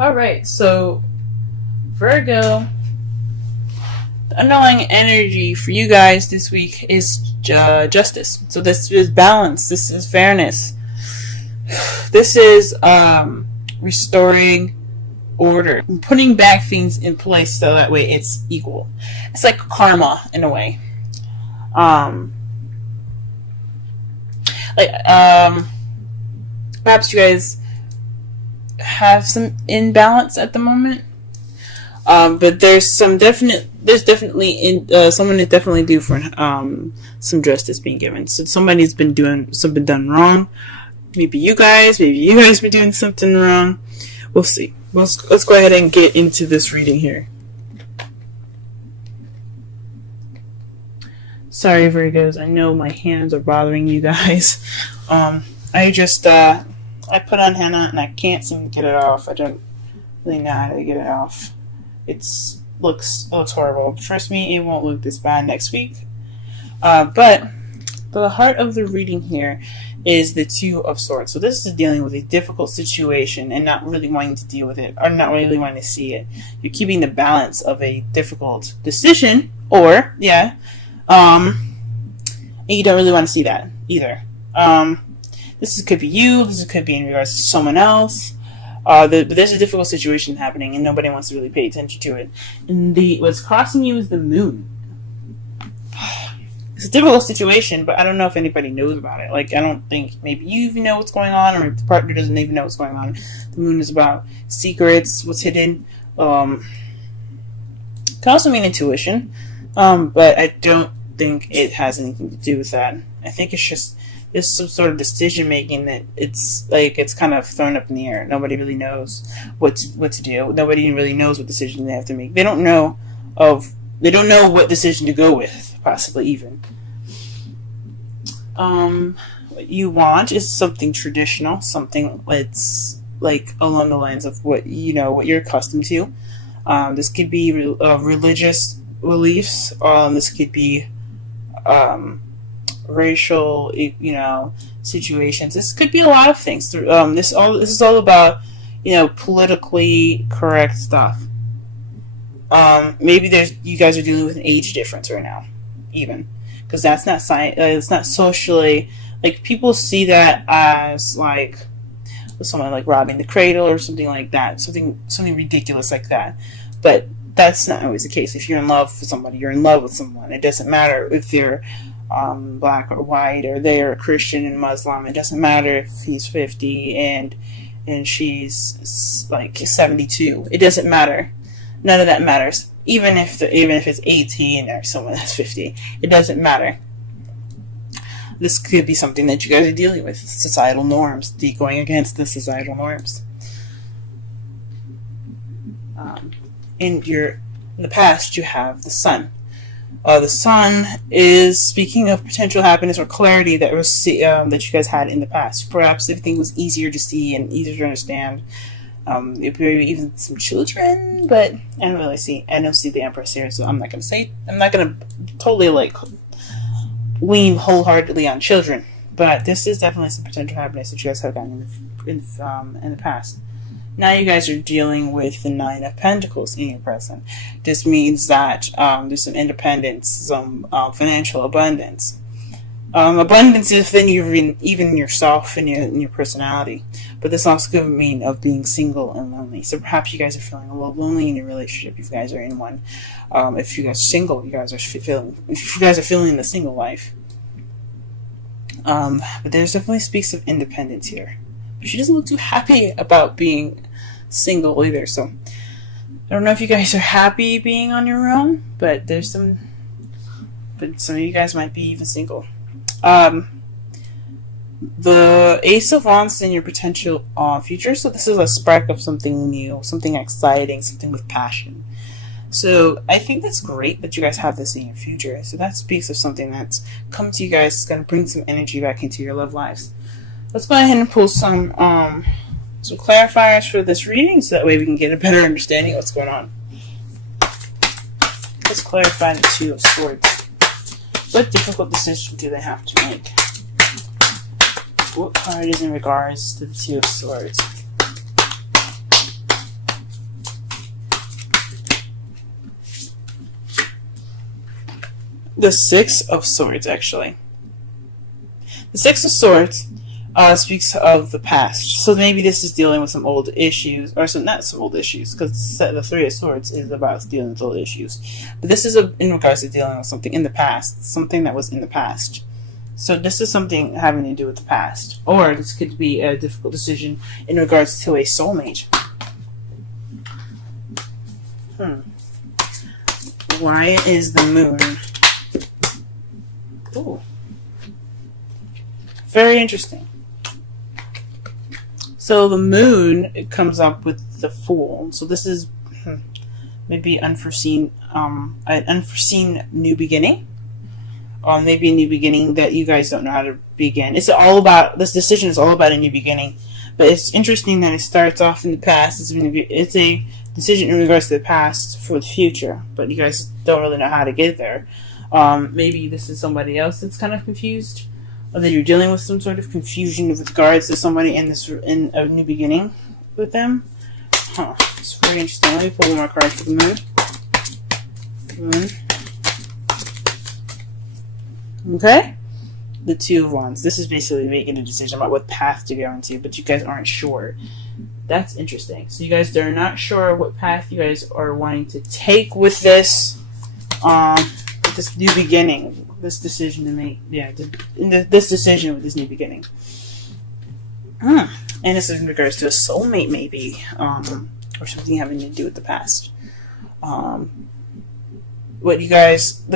Alright, so Virgo, the underlying energy for you guys this week is justice. So this is balance. This is fairness. This is restoring order, putting back things in place so that way it's equal. It's like karma in a way. Perhaps you guys have some imbalance at the moment. But there's definitely someone is definitely due for some justice being given. So somebody's been doing something done wrong. Maybe you guys been doing something wrong. We'll see. Let's go ahead and get into this reading here. Sorry, Virgos. I know my hands are bothering you guys. I put on henna and I can't seem to get it off. I don't really know how to get it off. It looks horrible. Trust me, it won't look this bad next week. But the heart of the reading here is the Two of Swords. So this is dealing with a difficult situation and not really wanting to deal with it, or not really wanting to see it. You're keeping the balance of a difficult decision, and you don't really want to see that either. This could be you. This could be in regards to someone else. But there's a difficult situation happening, and nobody wants to really pay attention to it. And what's crossing you is the moon. It's a difficult situation, but I don't know if anybody knows about it. Like, I don't think maybe you even know what's going on, or if the partner doesn't even know what's going on. The moon is about secrets, what's hidden. Can also mean intuition, but I don't think it has anything to do with that. I think it's just there's some sort of decision making that it's kind of thrown up in the air. Nobody really knows what to do. Nobody really knows what decision they have to make. They don't know what decision to go with, possibly even. What you want is something traditional, something that's like along the lines of what you're accustomed to. This could be religious beliefs. This could be racial, situations. This could be a lot of things. This is all about, politically correct stuff. Maybe you guys are dealing with an age difference right now, even, because that's not it's not socially, like, people see that as like someone like robbing the cradle or something like that, something ridiculous like that. But that's not always the case. If you're in love with somebody, you're in love with someone. It doesn't matter if they're black or white, or they're Christian and Muslim. It doesn't matter if he's 50 and she's like 72. It doesn't matter. None of that matters. Even if it's 18 or someone that's 50, it doesn't matter. This could be something that you guys are dealing with. Societal norms, going against the societal norms. In the past, you have the Sun. The Sun is speaking of potential happiness or clarity that that you guys had in the past. Perhaps everything was easier to see and easier to understand. Maybe even some children, but I don't see the Empress here, so I'm not gonna totally lean wholeheartedly on children. But this is definitely some potential happiness that you guys have gotten in the past. Now you guys are dealing with the Nine of Pentacles in your present. This means that there's some independence, some financial abundance. Abundance within even yourself and your personality. But this also could mean of being single and lonely. So perhaps you guys are feeling a little lonely in your relationship if you guys are in one. If you guys are single, if you guys are feeling the single life. But there's definitely speaks of independence here. But she doesn't look too happy about being single either. So I don't know if you guys are happy being on your own, but some of you guys might be even single. The Ace of Wands in your potential future. So this is a spark of something new, something exciting, something with passion. So I think that's great that you guys have this in your future. So that speaks of something that's come to you guys. It's going to bring some energy back into your love lives. Let's go ahead and pull some clarifiers for this reading, so that way we can get a better understanding of what's going on. Let's clarify the Two of Swords. What difficult decision do they have to make? What card is in regards to the Two of Swords? The Six of Swords, actually. The Six of Swords speaks of the past. So maybe this is dealing with some old issues, or not some old issues, because the Three of Swords is about dealing with old issues. But this is in regards to dealing with something in the past, something that was in the past. So this is something having to do with the past. Or this could be a difficult decision in regards to a soulmate. Why is the moon? Ooh. Very interesting. So the moon, it comes up with the Fool. So this is maybe an unforeseen new beginning. Maybe a new beginning that you guys don't know how to begin. This decision is all about a new beginning. But it's interesting that it starts off in the past. It's a decision in regards to the past for the future. But you guys don't really know how to get there. Maybe this is somebody else that's kind of confused. Or that you're dealing with some sort of confusion with regards to somebody in a new beginning with them. It's very interesting. Let me pull one more card for the moon. Okay? The Two of Wands. This is basically making a decision about what path to go into, but you guys aren't sure. That's interesting. So you guys are not sure what path you guys are wanting to take with this new beginning. This decision to make, this decision with this new beginning. And this is in regards to a soulmate, maybe, or something having to do with the past. To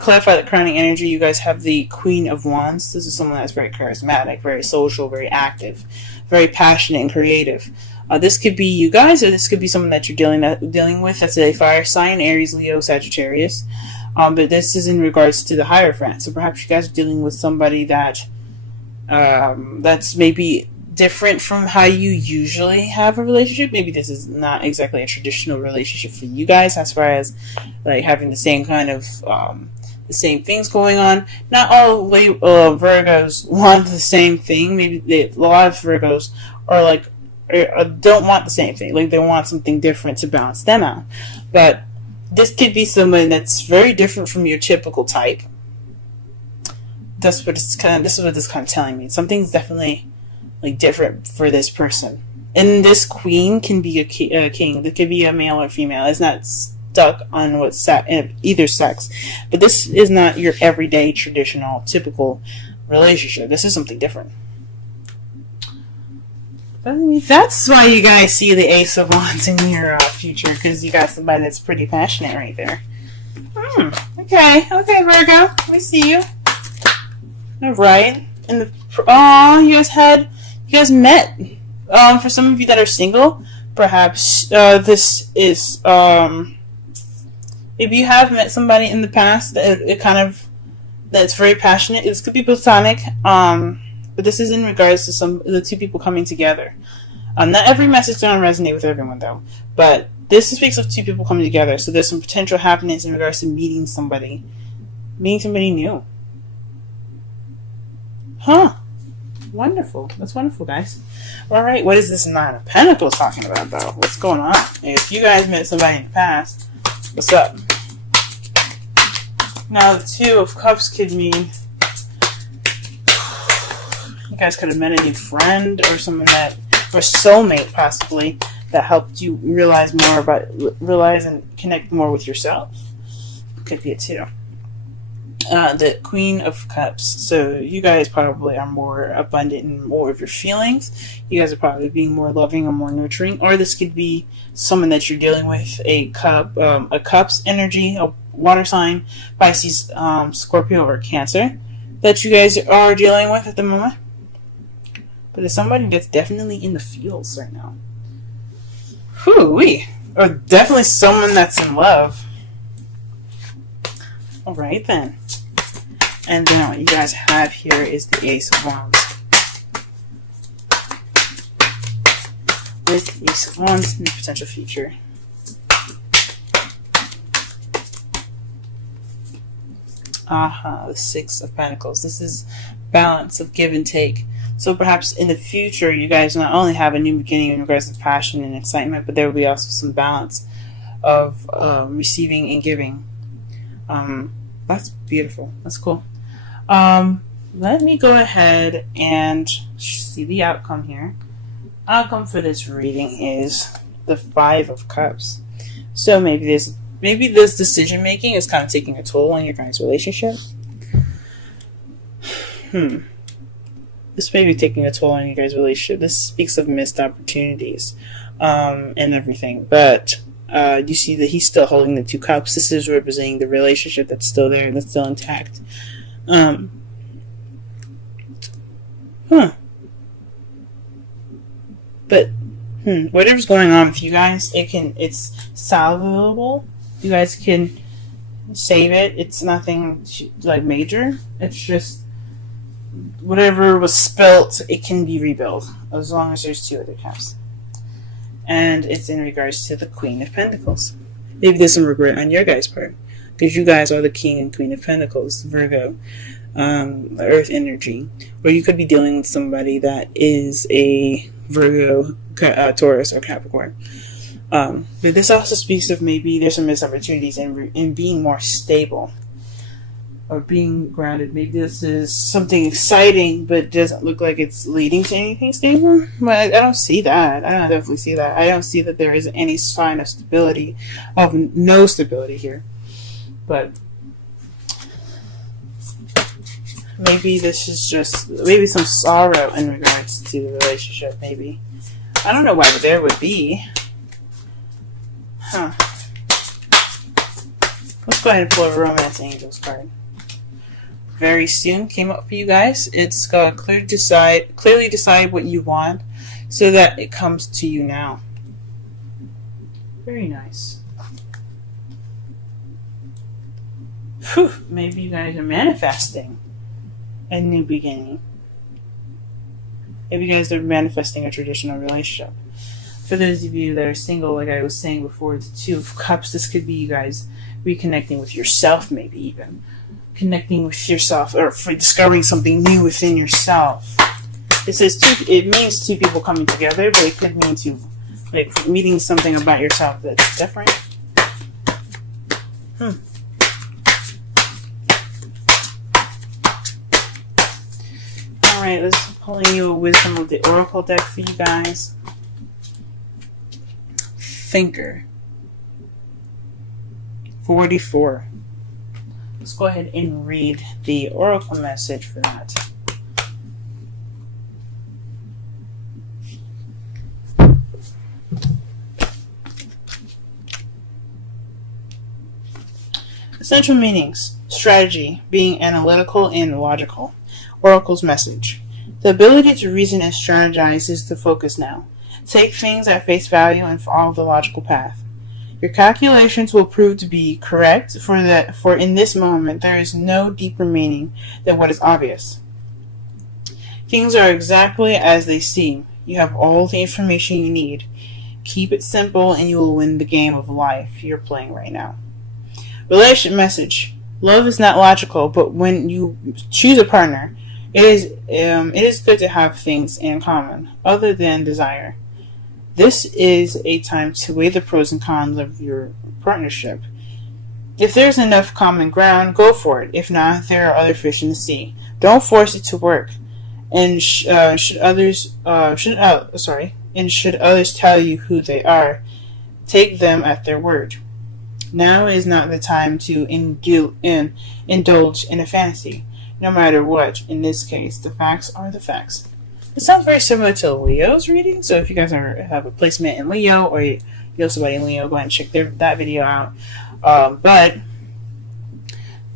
clarify the crowning energy, you guys have the Queen of Wands. This is someone that's very charismatic, very social, very active, very passionate and creative. This could be you guys, or this could be someone that you're dealing with. That's a fire sign, Aries, Leo, Sagittarius. But this is in regards to the Hierophant. So perhaps you guys are dealing with somebody that that's maybe different from how you usually have a relationship. Maybe this is not exactly a traditional relationship for you guys, as far as like having the same kind of the same things going on. Not all Virgos want the same thing. Maybe a lot of Virgos are like don't want the same thing. Like they want something different to balance them out. But this could be someone that's very different from your typical type. This is what this kind of telling me. Something's definitely like different for this person. And this queen can be a king. It could be a male or female. It's not stuck on either sex. But this is not your everyday, traditional, typical relationship. This is something different. That's why you guys see the Ace of Wands in your future, because you got somebody that's pretty passionate right there. Okay, Virgo, we see you. All right, and you guys met. For some of you that are single, perhaps this is if you have met somebody in the past that's very passionate. This could be platonic. But this is in regards to the two people coming together. Not every message is going to resonate with everyone, though. But this speaks of two people coming together. So there's some potential happiness in regards to meeting somebody new. Wonderful. That's wonderful, guys. All right, what is this Nine of Pentacles talking about, though? What's going on? If you guys met somebody in the past, what's up? Now, the Two of Cups could mean you guys could have met a new friend or someone or soulmate possibly that helped you realize and connect more with yourself. Could be it too. The Queen of Cups. So you guys probably are more abundant in more of your feelings. You guys are probably being more loving or more nurturing. Or this could be someone that you're dealing with, a Cups energy, a water sign, Pisces, Scorpio, or Cancer that you guys are dealing with at the moment. But it's somebody that's definitely in the feels right now. Whoo-wee. Or definitely someone that's in love. Alright then. And then what you guys have here is the Ace of Wands. With the Ace of Wands in the potential future. The Six of Pentacles. This is balance of give and take. So perhaps in the future, you guys not only have a new beginning in regards to passion and excitement, but there will be also some balance of receiving and giving. That's beautiful. That's cool. Let me go ahead and see the outcome here. Outcome for this reading is the Five of Cups. So maybe this decision making is kind of taking a toll on your guys' relationship. This may be taking a toll on you guys' relationship. This speaks of missed opportunities and everything. But you see that he's still holding the Two Cups. This is representing the relationship that's still there, that's still intact. But whatever's going on with you guys, it's salvageable. You guys can save it. It's nothing like major. It's just whatever was spilt, it can be rebuilt as long as there's two other cups. And it's in regards to the Queen of Pentacles. Maybe there's some regret on your guys' part, because you guys are the King and Queen of Pentacles, Virgo, the Earth energy. Or you could be dealing with somebody that is a Virgo, Taurus, or Capricorn. But this also speaks of maybe there's some missed opportunities in being more stable or being grounded. Maybe this is something exciting, but doesn't look like it's leading to anything stable. But I don't see that. I don't definitely see that. I don't see that there is any sign of stability, of no stability here. But maybe this is just maybe some sorrow in regards to the relationship. Maybe I don't know why there would be. Let's go ahead and pull a Romance Angels card. Very soon came up for you guys. It's clearly decide what you want so that it comes to you now. Very nice. Whew, maybe you guys are manifesting a new beginning. Maybe you guys are manifesting a traditional relationship. For those of you that are single, like I was saying before, the Two of Cups, this could be you guys reconnecting with yourself, maybe even connecting with yourself, or for discovering something new within yourself. It says it means two people coming together, but it could mean like meeting something about yourself that's different. Alright, let's pulling you a Wisdom of the Oracle deck for you guys. Thinker. 44. Let's go ahead and read the Oracle message for that. Essential meanings. Strategy. Being analytical and logical. Oracle's message. The ability to reason and strategize is the focus now. Take things at face value and follow the logical path. Your calculations will prove to be correct, for in this moment there is no deeper meaning than what is obvious. Things are exactly as they seem. You have all the information you need. Keep it simple and you will win the game of life you're playing right now. Relationship message. Love is not logical, but when you choose a partner, it is good to have things in common other than desire. This is a time to weigh the pros and cons of your partnership. If there's enough common ground, go for it. If not, there are other fish in the sea. Don't force it to work. And should others tell you who they are, take them at their word. Now is not the time to indulge in a fantasy. No matter what, in this case, the facts are the facts. It sounds very similar to Leo's reading, so if you guys have a placement in Leo, or you know somebody in Leo, go ahead and check that video out. But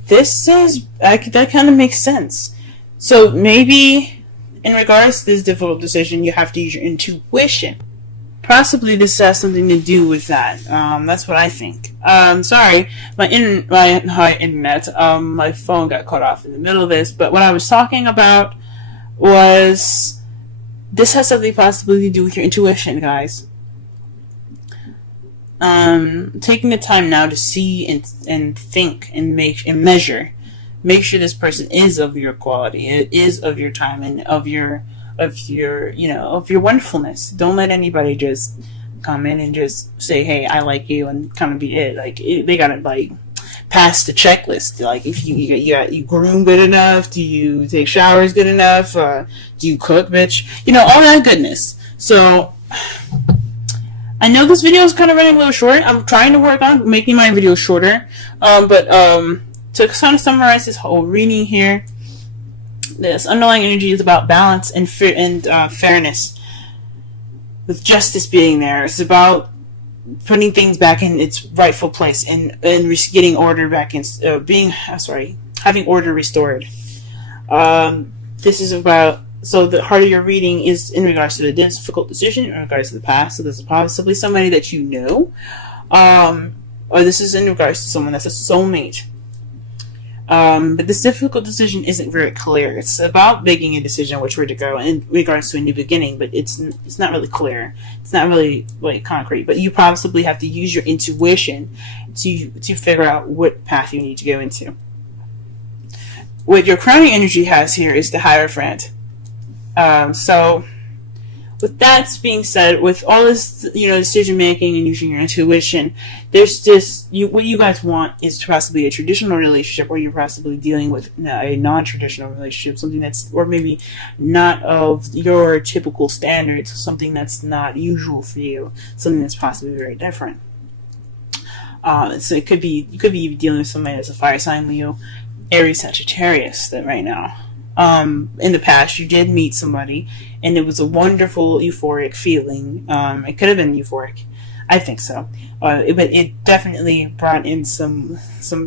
this is, that kind of makes sense. So maybe in regards to this difficult decision, you have to use your intuition. Possibly this has something to do with that. That's what I think. Sorry, my internet, my phone got cut off in the middle of this, but what I was talking about was this has something possibly to do with your intuition, guys. Taking the time now to see and think and measure. Make sure this person is of your quality. It is of your time and of your wonderfulness. Don't let anybody just come in and just say, "Hey, I like you," and kind of be it. Like they gotta pass the checklist. Like if you groom good enough, do you take showers good enough, do you cook, bitch, all that goodness. So I know this video is kind of running a little short. I'm trying to work on making my video shorter, but to kind of summarize this whole reading here, this underlying energy is about balance and fairness, with justice being there. It's about putting things back in its rightful place and getting order back in, having order restored. This is about, so the heart of your reading is in regards to the difficult decision, in regards to the past. So this is possibly somebody that you know, or this is in regards to someone that's a soulmate. But this difficult decision isn't very clear. It's about making a decision which way to go in regards to a new beginning, but it's not really clear. It's not really like concrete. But you possibly have to use your intuition to figure out what path you need to go into. What your crowning energy has here is the Hierophant. So with that being said, with all this, decision making and using your intuition, there's just what you guys want is possibly a traditional relationship, or you're possibly dealing with a non-traditional relationship, something that's, or maybe not of your typical standards, something that's not usual for you, something that's possibly very different. So you could be dealing with somebody that's a fire sign, Leo, Aries, Sagittarius, that right now. In the past, you did meet somebody, and it was a wonderful, euphoric feeling. It could have been euphoric. I think so. But it definitely brought in some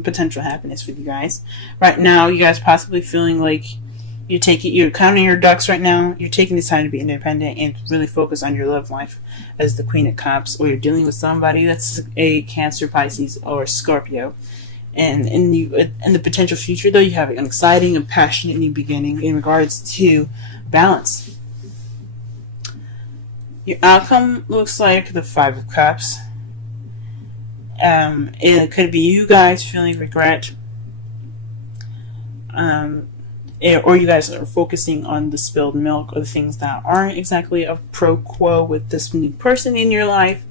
potential happiness for you guys. Right now, you guys possibly feeling like you're counting your ducks right now. You're taking this time to be independent and really focus on your love life as the Queen of Cups, or you're dealing with somebody that's a Cancer, Pisces, or Scorpio. And in the potential future, though, you have an exciting and passionate new beginning in regards to balance. Your outcome looks like the Five of Cups. It could be you guys feeling regret, or you guys are focusing on the spilled milk, or the things that aren't exactly a pro quo with this new person in your life.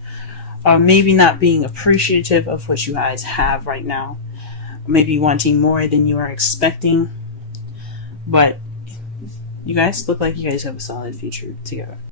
Maybe not being appreciative of what you guys have right now. Maybe wanting more than you are expecting. But you guys look like you guys have a solid future together.